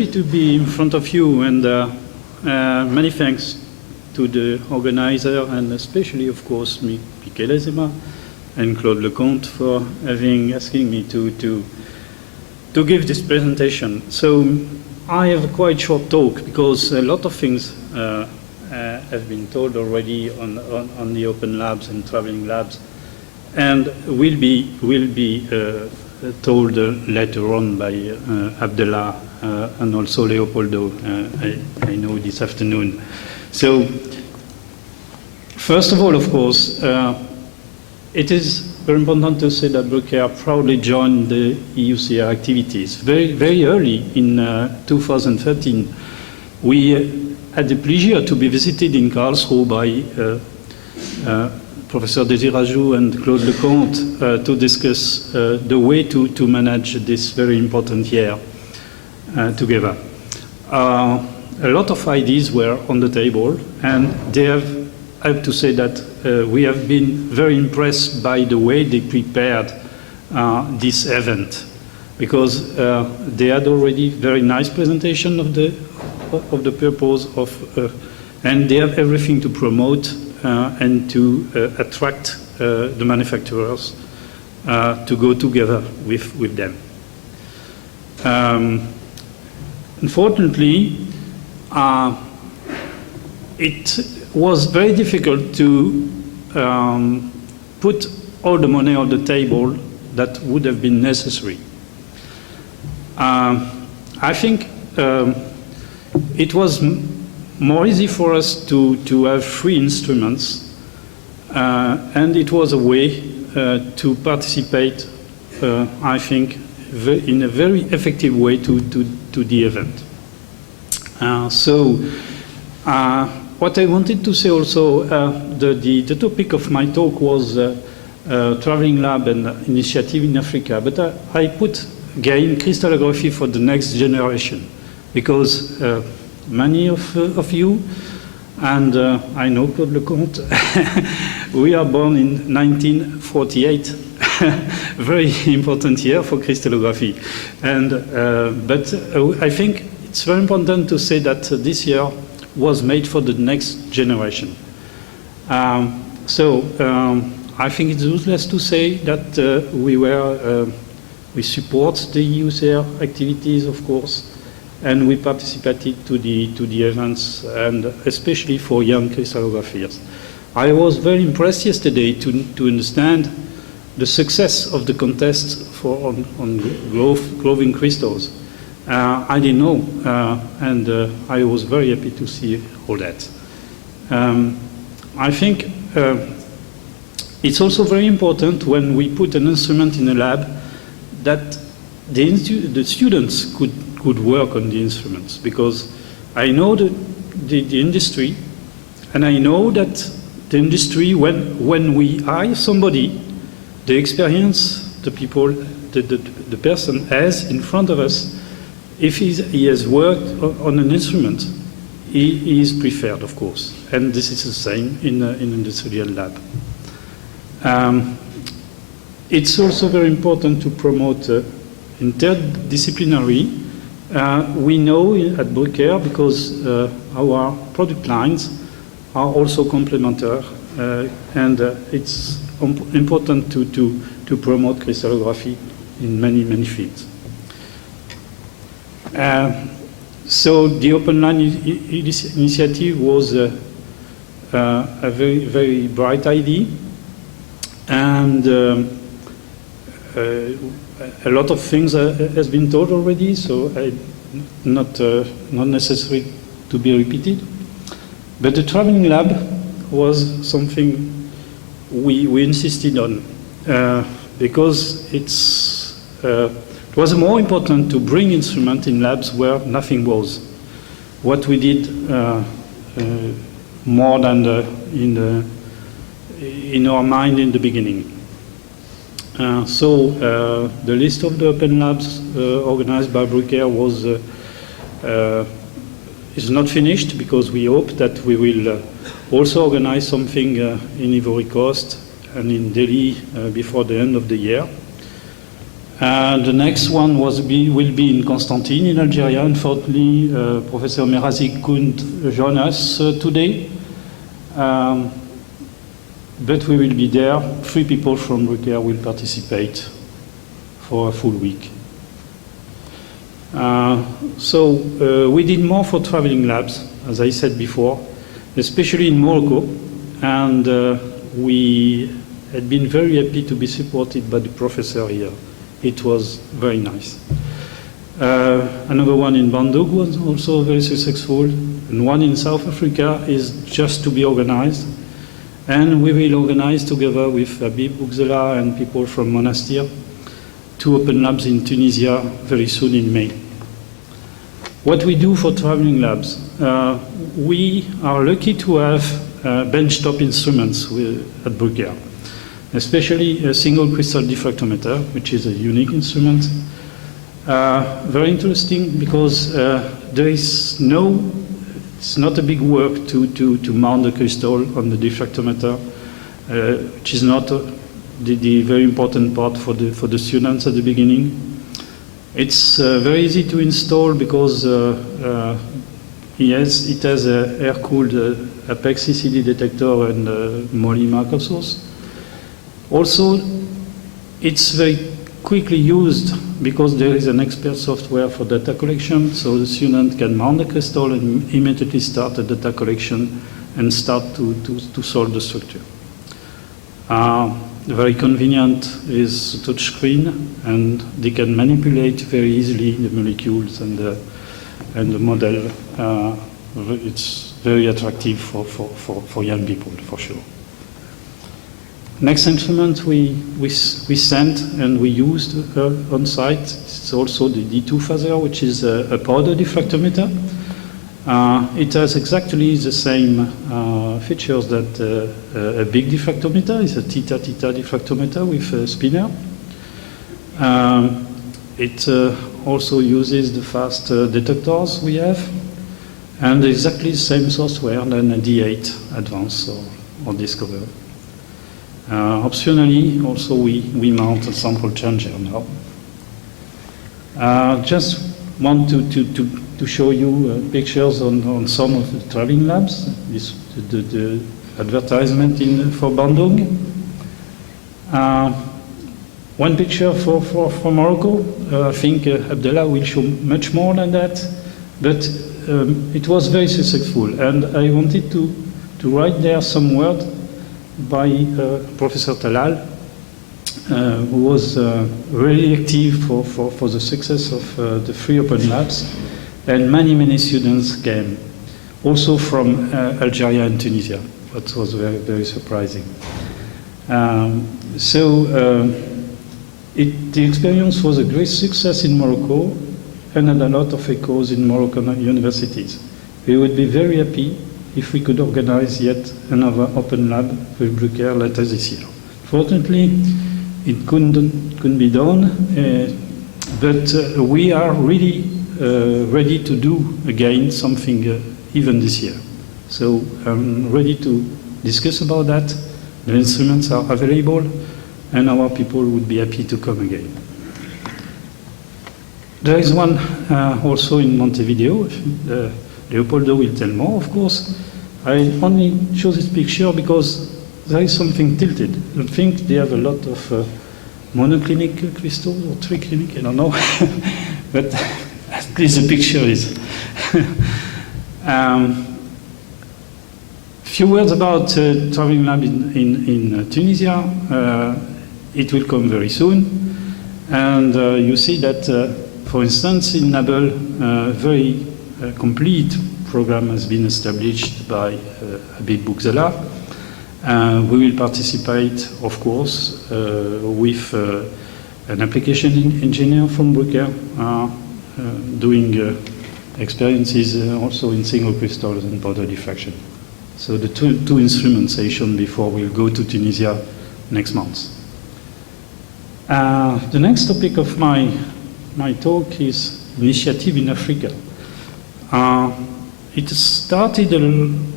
happy to be in front of you, and many thanks to the organizer, and especially, of course, Michele Zema and Claude Lecomte for asking me to give this presentation. So I have a quite short talk because a lot of things have been told already on the open labs and traveling labs, and will be told later on by Abdullah and also Leopoldo, I know this afternoon. So first of all, of course, it is very important to say that Bruker proudly joined the EUCR activities. Very early in 2013, we had the pleasure to be visited in Karlsruhe by Professor Désirajou and Claude Lecomte to discuss the way to manage this very important year together. A lot of ideas were on the table, and I have to say that we have been very impressed by the way they prepared this event, because they had already very nice presentation of the purpose and they have everything to promote and to attract the manufacturers to go together with them. Unfortunately, it was very difficult to put all the money on the table that would have been necessary. I think it was more easy for us to have 3 instruments, and it was a way to participate, I think, in a very effective way to the event. What I wanted to say also, the topic of my talk was traveling lab and initiative in Africa, but I put again crystallography for the next generation, because many of you, and I know Claude Lecomte, we are born in 1948, very important year for crystallography. But I think it's very important to say that this year was made for the next generation. I think it's useless to say that we support the EUCR activities, of course, and we participated to the events, and especially for young crystallographers. I was very impressed yesterday to understand the success of the contest on glowing crystals. I didn't know, and I was very happy to see all that. I think it's also very important when we put an instrument in a lab that the students could work on the instruments, because I know the industry, and I know that the industry, when we hire somebody, the experience the people, the person has in front of us, if he has worked on an instrument, he is preferred, of course. And this is the same in an industrial lab. It's also very important to promote interdisciplinary. We know at Bruker, because our product lines are also complementary, and it's important to promote crystallography in many fields. So the Open Line initiative was a very bright idea, and a lot of things has been told already, so not necessary to be repeated. But the traveling lab was something we insisted on, because it was more important to bring instrument in labs where nothing was. What we did more than in our mind in the beginning. The list of the open labs organized by Bruker is not finished, because we hope that we will also organize something in Ivory Coast and in Delhi before the end of the year. The next one will be in Constantine in Algeria. Unfortunately, Professor Merazi couldn't join us today, but we will be there. 3 people from Bruker will participate for a full week. We did more for traveling labs, as I said before, especially in Morocco, and we had been very happy to be supported by the professor here. It was very nice. Another one in Bandung was also very successful, and one in South Africa is just to be organized. And we will organize together with Habib Boukzela and people from Monastir 2 open labs in Tunisia very soon in May. What we do for traveling labs, we are lucky to have benchtop instruments at Bruker, especially a single crystal diffractometer, which is a unique instrument. Very interesting because it's not a big work to mount the crystal on the diffractometer, which is not the very important part for the students at the beginning. It's very easy to install because it has an air-cooled Apex CCD detector and MOLI marker source. Also, it's very quickly used because there is an expert software for data collection, so the student can mount the crystal and immediately start the data collection and start to solve the structure. Very convenient is touchscreen, and they can manipulate very easily the molecules and the model. It's very attractive for young people, for sure. Next instrument we sent and we used on site is also the D2 phaser, which is a powder diffractometer. It has exactly the same features that a big diffractometer is, a theta diffractometer with a spinner. It also uses the fast detectors we have, and exactly the same software than a D8 Advanced or Discover. Optionally, also we mount a sample changer now. Just want to show you pictures on some of the traveling labs. The advertisement for Bandung. One picture for Morocco. I think Abdallah will show much more than that, but it was very successful, and I wanted to write there some word by Professor Talal, who was really active for the success of the 3 open labs, and many students came, also from Algeria and Tunisia. That was very, very surprising. The experience was a great success in Morocco and had a lot of echoes in Moroccan universities. We would be very happy if we could organize yet another open lab with Bruker later this year. Fortunately, it couldn't be done, but we are really ready to do again something even this year. So I'm ready to discuss about that. The instruments are available, and our people would be happy to come again. There is one also in Montevideo. Leopoldo will tell more, of course. I only show this picture because there is something tilted. I think they have a lot of monoclinic crystals or triclinic, I don't know. But at least the picture is. Few words about traveling lab in Tunisia. It will come very soon. And you see that, for instance, in Nabel, a very complete program has been established by Habib Boukzela. We will participate, of course, with an application engineer from Bruker doing experiences also in single crystals and powder diffraction. So the two instrumentation before we'll go to Tunisia next month. The next topic of my talk is initiative in Africa. It started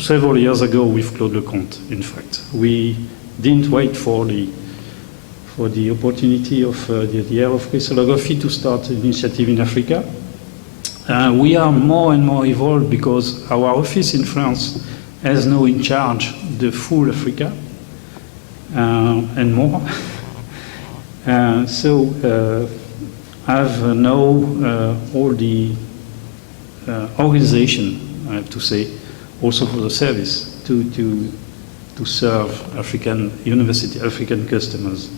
several years ago with Claude Lecomte, in fact. We didn't wait for for the opportunity of the year of crystallography to start an initiative in Africa. We are more and more evolved because our office in France has now in charge the full Africa and more. So I've now all the organization, I have to say, also for the service to serve African university, African customers.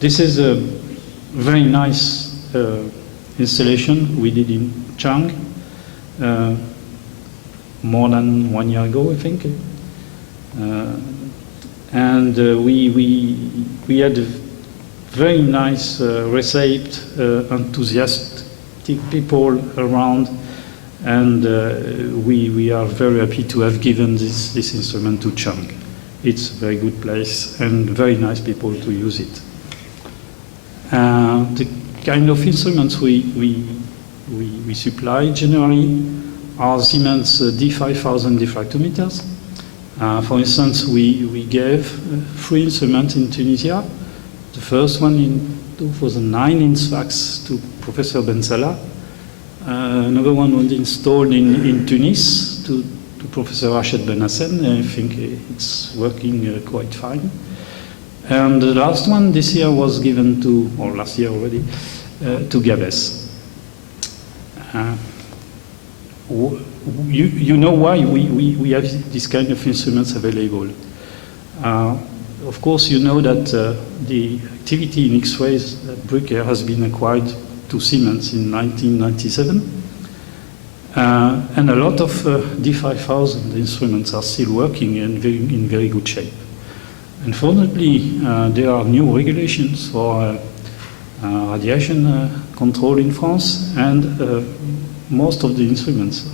This is a very nice installation we did in Chang more than 1 year ago, I think. And we had a very nice, received, enthusiastic people around, and we are very happy to have given this instrument to Chang. It's a very good place and very nice people to use it. The kind of instruments we supply generally are Siemens D5000 diffractometers. For instance, we gave 3 instruments in Tunisia. The first one in 2009 in Sfax to Professor Ben Salah. Another one was installed in Tunis to Professor Rached Ben Hassen. I think it's working quite fine. And the last one this year was given to, or last year already, to Gabes. You know why we have this kind of instruments available. Of course, you know that the activity in X-rays at Bruker has been acquired to Siemens in 1997. And a lot of D5000 instruments are still working and in very good shape. Unfortunately, there are new regulations for radiation control in France, and most of the instruments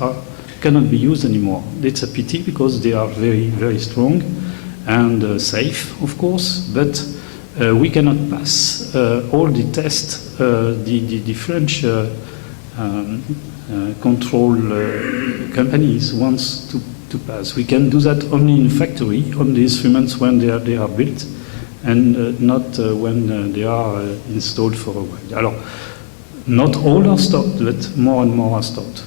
cannot be used anymore. It's a pity because they are very strong and safe, of course, but we cannot pass all the tests the French control companies wants to pass. We can do that only in factory on the instruments when they are built, and not when they are installed for a while. Alors, not all are stopped, but more and more are stopped,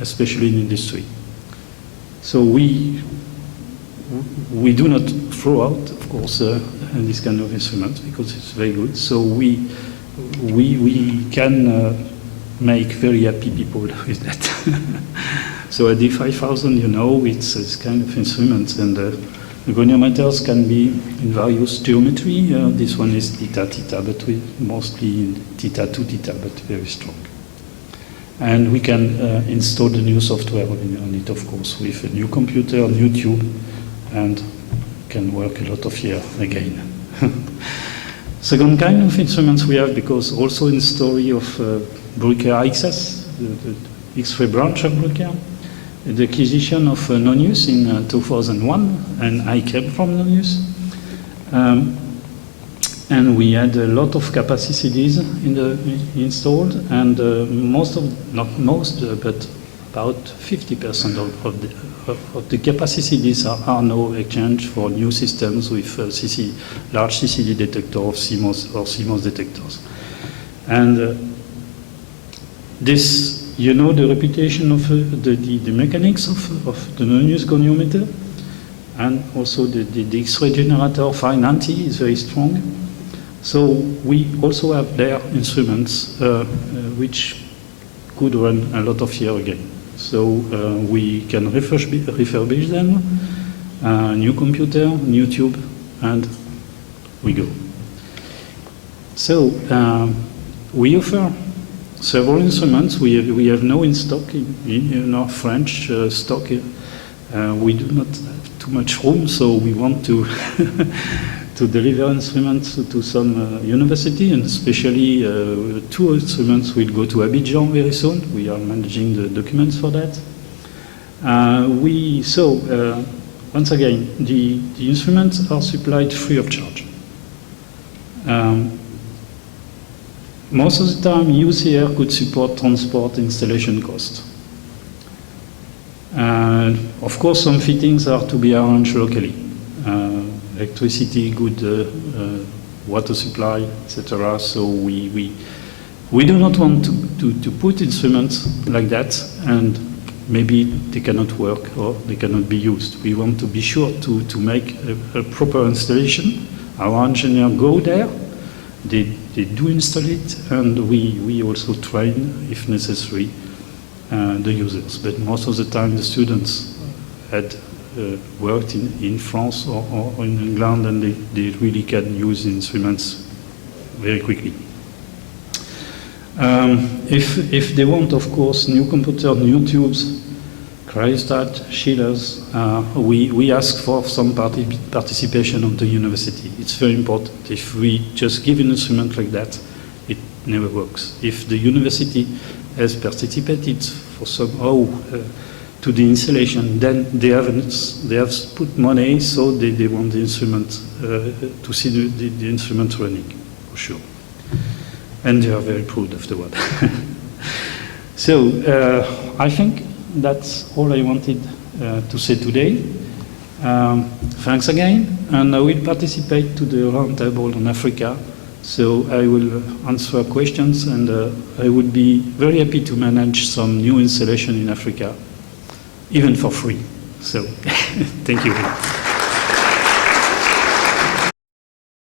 especially in industry. So we do not throw out, of course, this kind of instruments because it's very good. So we can make very happy people with that. So a D5000, you know, it's this kind of instruments, and the goniometers can be in various geometry. This one is theta, but we mostly in theta, but very strong. And we can install the new software on it, of course, with a new computer, a new tube, and can work a lot of years again. Second kind of instruments we have, because also in the story of Bruker IXS, the X-ray branch of Bruker, the acquisition of Nonius in 2001, and I came from Nonius. And we had a lot of capacities installed, and not most, but about 50% of the capacities are now exchanged for new systems with large CCD detector of CMOS or CMOS detectors. And this, you know, the reputation of the mechanics of the Nonius goniometer, and also the X-ray generator 590 is very strong. So we also have their instruments which could run a lot of years again. So we can refurbish them, new computer, new tube, and we go. So we offer several instruments. We have no in stock in our French stock. We do not have too much room, so we want to to deliver instruments to some university, and especially 2 instruments will go to Abidjan very soon. We are managing the documents for that. Once again, the instruments are supplied free of charge. Most of the time, UCR could support transport installation cost. Of course, some fittings are to be arranged locally. electricity, good water supply, etc. So we do not want to put instruments like that and maybe they cannot work or they cannot be used. We want to be sure to make a proper installation. Our engineers go there, they do install it, and we also train, if necessary, the users. But most of the time the students had worked in France or in England, and they really can use instruments very quickly. If they want, of course, new computer, new tubes, cryostat, chillers, we ask for some participation of the university. It's very important. If we just give an instrument like that, it never works. If the university has participated for somehow to the installation, then they have put money, so they want the instrument to see the instrument running, for sure. And they are very proud afterward. So I think that's all I wanted to say today. Thanks again, and I will participate to the roundtable on Africa. So I will answer questions, and I would be very happy to manage some new installation in Africa, even for free. So thank you.